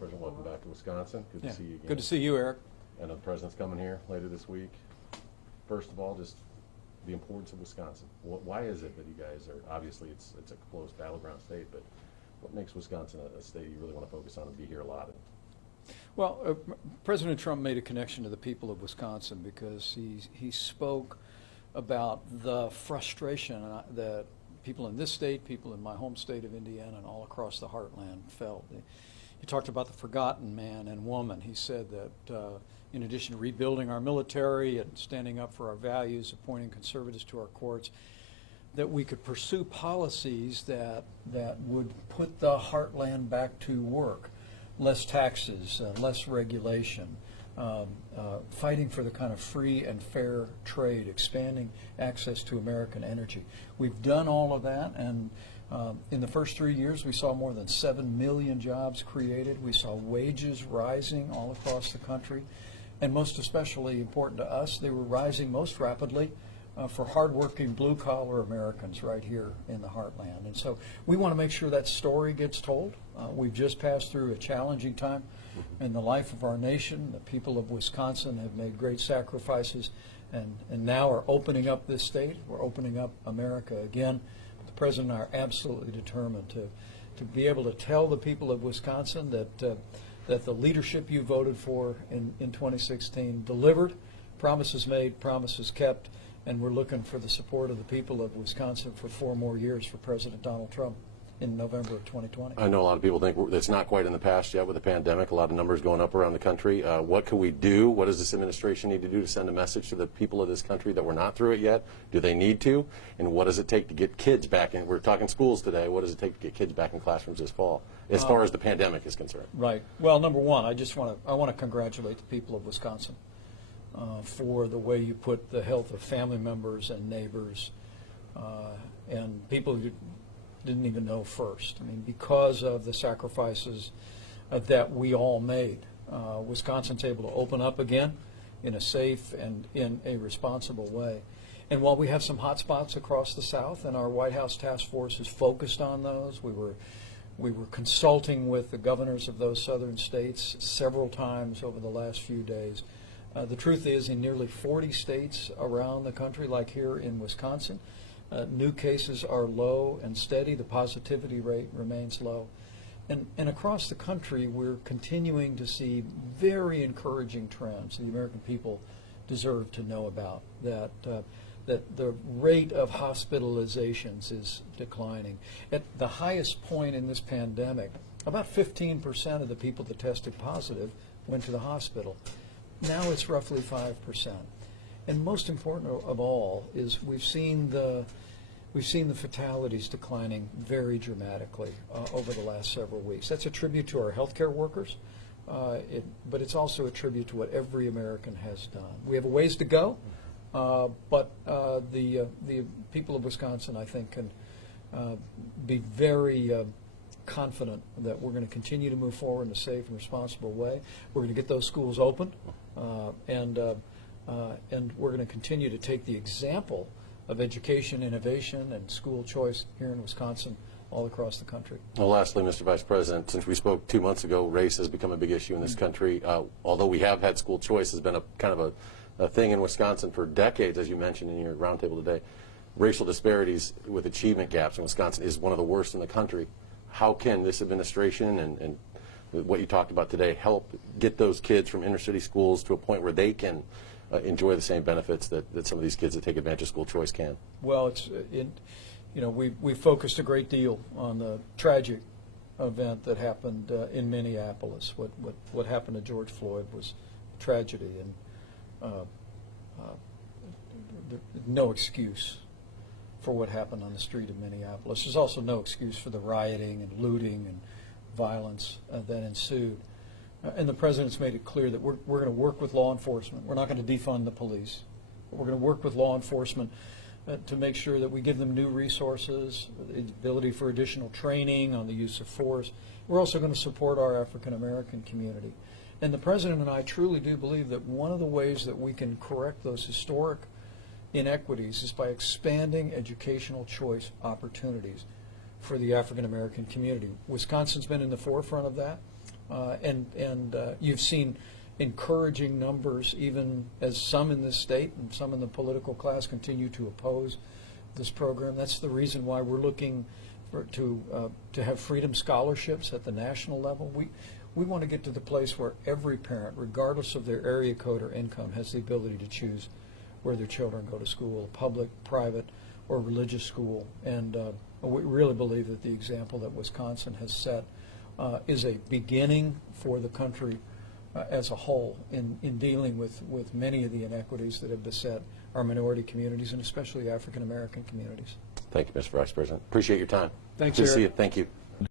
President, welcome back to Wisconsin. Good to see you again. Good to see you, Eric. And the President's coming here later this week. First of all, just the importance of Wisconsin. Why is it that you guys are, obviously it's a close battleground state, but what makes Wisconsin a state you really want to focus on and be here a lot in? Well, President Trump made a connection to the people of Wisconsin because he spoke about the frustration that people in this state, people in my home state of Indiana, and all across the heartland felt. He talked about the forgotten man and woman. He said that in addition to rebuilding our military and standing up for our values, appointing conservatives to our courts, that we could pursue policies that would put the heartland back to work. Less taxes, less regulation, fighting for the kind of free and fair trade, expanding access to American energy. We've done all of that, and in the first 3 years we saw more than 7 million jobs created. We saw wages rising all across the country, and most especially important to us, they were rising most rapidly for hardworking blue-collar Americans right here in the heartland. And so we want to make sure that story gets told. We've just passed through a challenging time in the life of our nation. The people of Wisconsin have made great sacrifices and now are opening up this state. We're opening up America again. The President and I are absolutely determined to be able to tell the people of Wisconsin that the leadership you voted for in 2016 delivered, promises made, promises kept, and we're looking for the support of the people of Wisconsin for 4 more years for President Donald Trump in November of 2020. I know a lot of people think it's not quite in the past yet with the pandemic, a lot of numbers going up around the country. What can we do? What does this administration need to do to send a message to the people of this country that we're not through it yet? Do they need to? And what does it take to get kids back in? We're talking schools today. What does it take to get kids back in classrooms this fall, as far as the pandemic is concerned? Right. Well, number one, I want to congratulate the people of Wisconsin for the way you put the health of family members and neighbors and people who didn't even know first. I mean, because of the sacrifices that we all made, Wisconsin's able to open up again in a safe and in a responsible way. And while we have some hot spots across the South, and our White House task force is focused on those, we were consulting with the governors of those southern states several times over the last few days. The truth is, in nearly 40 states around the country, like here in Wisconsin, new cases are low and steady. The positivity rate remains low. And across the country, we're continuing to see very encouraging trends the American people deserve to know about, that the rate of hospitalizations is declining. At the highest point in this pandemic, about 15% of the people that tested positive went to the hospital. Now it's roughly 5%. And most important of all is we've seen the fatalities declining very dramatically over the last several weeks. That's a tribute to our healthcare workers, but it's also a tribute to what every American has done. We have a ways to go, but the people of Wisconsin, I think, can be very confident that we're going to continue to move forward in a safe and responsible way. We're going to get those schools open, and we're going to continue to take the example of education, innovation, and school choice here in Wisconsin all across the country. Well, lastly, Mr. Vice President, since we spoke 2 months ago, race has become a big issue in this country. Although we have had school choice, has been a kind of a thing in Wisconsin for decades, as you mentioned in your roundtable today. Racial disparities with achievement gaps in Wisconsin is one of the worst in the country. How can this administration and what you talked about today help get those kids from inner city schools to a point where they can enjoy the same benefits that some of these kids that take advantage of school choice can? Well, we focused a great deal on the tragic event that happened in Minneapolis. What happened to George Floyd was tragedy, and no excuse for what happened on the street of Minneapolis. There's also no excuse for the rioting and looting and violence that ensued. And the President's made it clear that we're going to work with law enforcement. We're not going to defund the police. We're going to work with law enforcement to make sure that we give them new resources, the ability for additional training on the use of force. We're also going to support our African American community. And the President and I truly do believe that one of the ways that we can correct those historic inequities is by expanding educational choice opportunities for the African American community. Wisconsin's been in the forefront of that. And you've seen encouraging numbers, even as some in this state and some in the political class continue to oppose this program. That's the reason why we're looking to have freedom scholarships at the national level. We want to get to the place where every parent, regardless of their area code or income, has the ability to choose where their children go to school, public, private, or religious school. And we really believe that the example that Wisconsin has set is a beginning for the country as a whole in dealing with many of the inequities that have beset our minority communities and especially African American communities. Thank you, Mr. Vice President. Appreciate your time. Thanks, Good to Eric. see you. Thank you.